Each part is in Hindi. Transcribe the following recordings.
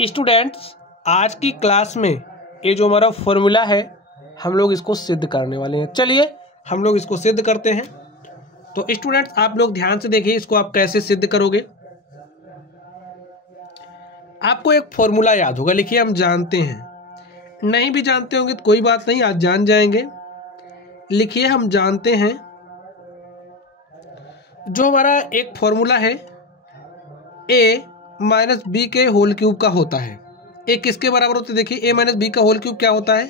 स्टूडेंट्स, आज की क्लास में ये जो हमारा फॉर्मूला है हम लोग इसको सिद्ध करने वाले हैं। चलिए हम लोग इसको सिद्ध करते हैं। तो स्टूडेंट्स, आप लोग ध्यान से देखिए इसको आप कैसे सिद्ध करोगे। आपको एक फॉर्मूला याद होगा, लिखिए हम जानते हैं। नहीं भी जानते होंगे तो कोई बात नहीं, आज जान जाएंगे। लिखिए हम जानते हैं, जो हमारा एक फॉर्मूला है a माइनस बी के होल क्यूब का होता है। ए किसके बराबर होता है? देखिए a माइनस बी का होल क्यूब क्या होता है?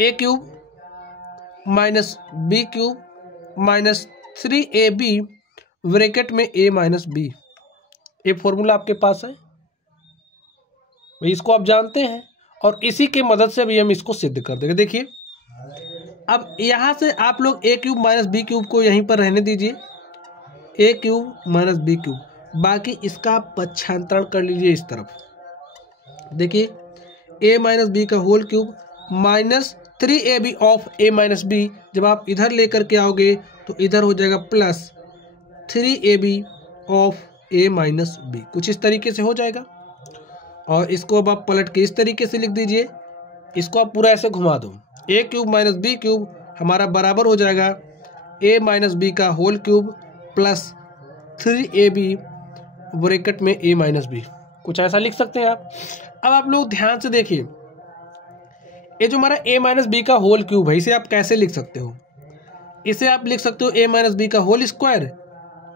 a cube minus B cube minus 3ab bracket में a माइनस बी। ये फॉर्मूला आपके पास है, भाई इसको आप जानते हैं और इसी के मदद से भी हम इसको सिद्ध कर देंगे। देखिए अब यहाँ से आप लोग a cube minus B cube को यहीं पर रहने दीजिए, a cube minus B cube, बाकी इसका पक्षांतरण कर लीजिए इस तरफ। देखिए a माइनस बी का whole cube minus 3ab of a minus B, जब आप इधर लेकर के आओगे तो इधर हो जाएगा plus 3ab of a minus B, कुछ इस तरीके से हो जाएगा। और इसको अब आप पलट के इस तरीके से लिख दीजिए, इसको आप पूरा ऐसे घुमा दो। a cube minus B cube हमारा बराबर हो जाएगा a माइनस बी का whole cube plus 3ab bracket में a माइनस बी, कुछ ऐसा लिख सकते हैं आप। अब आप लोग ध्यान से देखिए, ये जो हमारा a माइनस बी का होल क्यूब है इसे आप कैसे लिख सकते हो? इसे आप लिख सकते हो a माइनस बी का होल स्क्वायर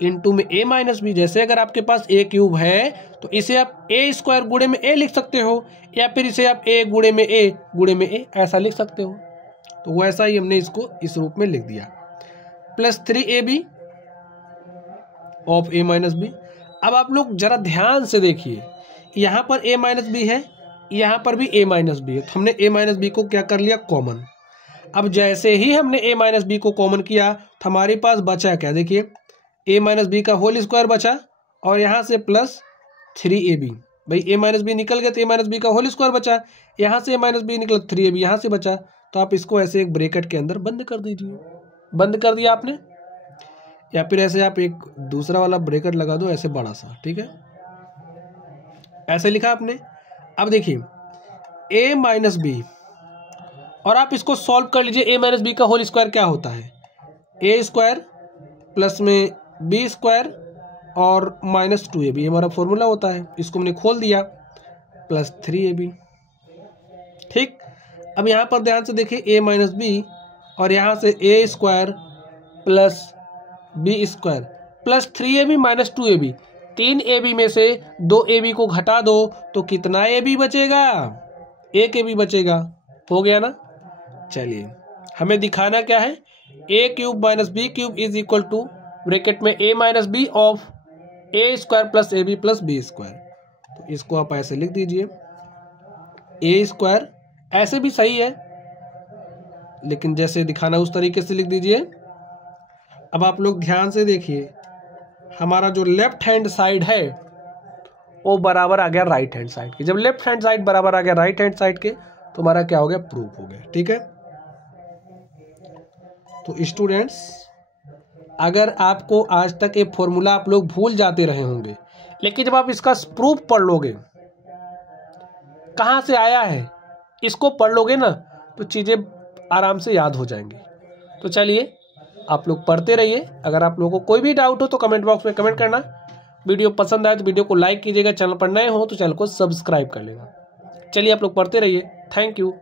इंटू में a माइनस बी। जैसे अगर आपके पास a क्यूब है तो इसे आप a स्क्वायर गुणे में a लिख सकते हो, या फिर इसे आप a गुणे में a गुणे में a ऐसा लिख सकते हो। तो वैसा ही हमने इसको इस रूप में लिख दिया, plus 3ab of a minus B. अब आप लोग जरा ध्यान से देखिए, यहाँ पर a माइनस बी है, यहाँ पर भी a माइनस बी है, तो हमने a माइनस बी को क्या कर लिया? कॉमन। अब जैसे ही हमने a माइनस बी को कॉमन किया तो हमारे पास बचा क्या? देखिए a माइनस बी का होल स्क्वायर बचा और यहाँ से प्लस 3ab। भाई a माइनस बी निकल गया तो a माइनस बी का होल स्क्वायर बचा, यहाँ से a माइनस बी निकला 3ab यहाँ से बचा, तो आप इसको ऐसे एक ब्रैकेट के अंदर बंद कर दीजिए। बंद कर दिया आपने, या फिर ऐसे आप एक दूसरा वाला ब्रैकेट लगा दो ऐसे बड़ा सा, ठीक है, ऐसे लिखा आपने। अब देखिए a माइनस बी, और आप इसको सॉल्व कर लीजिए। a माइनस बी का होल स्क्वायर क्या होता है? a स्क्वायर प्लस में b स्क्वायर और माइनस 2ab, हमारा फॉर्मूला होता है। इसको हमने खोल दिया, प्लस 3ab। ठीक, अब यहाँ पर ध्यान से देखिए a माइनस बी और यहाँ से a square plus B square plus 3ab minus 2ab, 3ab में से 2ab को घटा दो तो कितना ab बचेगा? 1ab बचेगा। हो गया ना? चलिए हमें दिखाना क्या है? a cube minus B cube is equal to bracket में a minus B of a square plus ab plus B square. तो इसको आप ऐसे लिख दीजिए, a स्क्वायर ऐसे भी सही है, लेकिन जैसे दिखाना उस तरीके से लिख दीजिए। अब आप लोग ध्यान से देखिए, हमारा जो लेफ्ट हैंड साइड है वो बराबर आ गया राइट हैंड साइड के। जब लेफ्ट हैंड साइड बराबर आ गया राइट हैंड साइड के तो हमारा क्या हो गया? प्रूफ हो गया। ठीक है, तो स्टूडेंट्स, अगर आपको आज तक ये फॉर्मूला आप लोग भूल जाते रहे होंगे, लेकिन जब आप इसका प्रूफ पढ़ लोगे, कहाँ से आया है इसको पढ़ लोगे ना, तो चीज़ें आराम से याद हो जाएंगी। तो चलिए आप लोग पढ़ते रहिए। अगर आप लोगों को कोई भी डाउट हो तो कमेंट बॉक्स में कमेंट करना। वीडियो पसंद आए तो वीडियो को लाइक कीजिएगा, चैनल पर नए हो तो चैनल को सब्सक्राइब कर लेना। चलिए आप लोग पढ़ते रहिए। Thank you.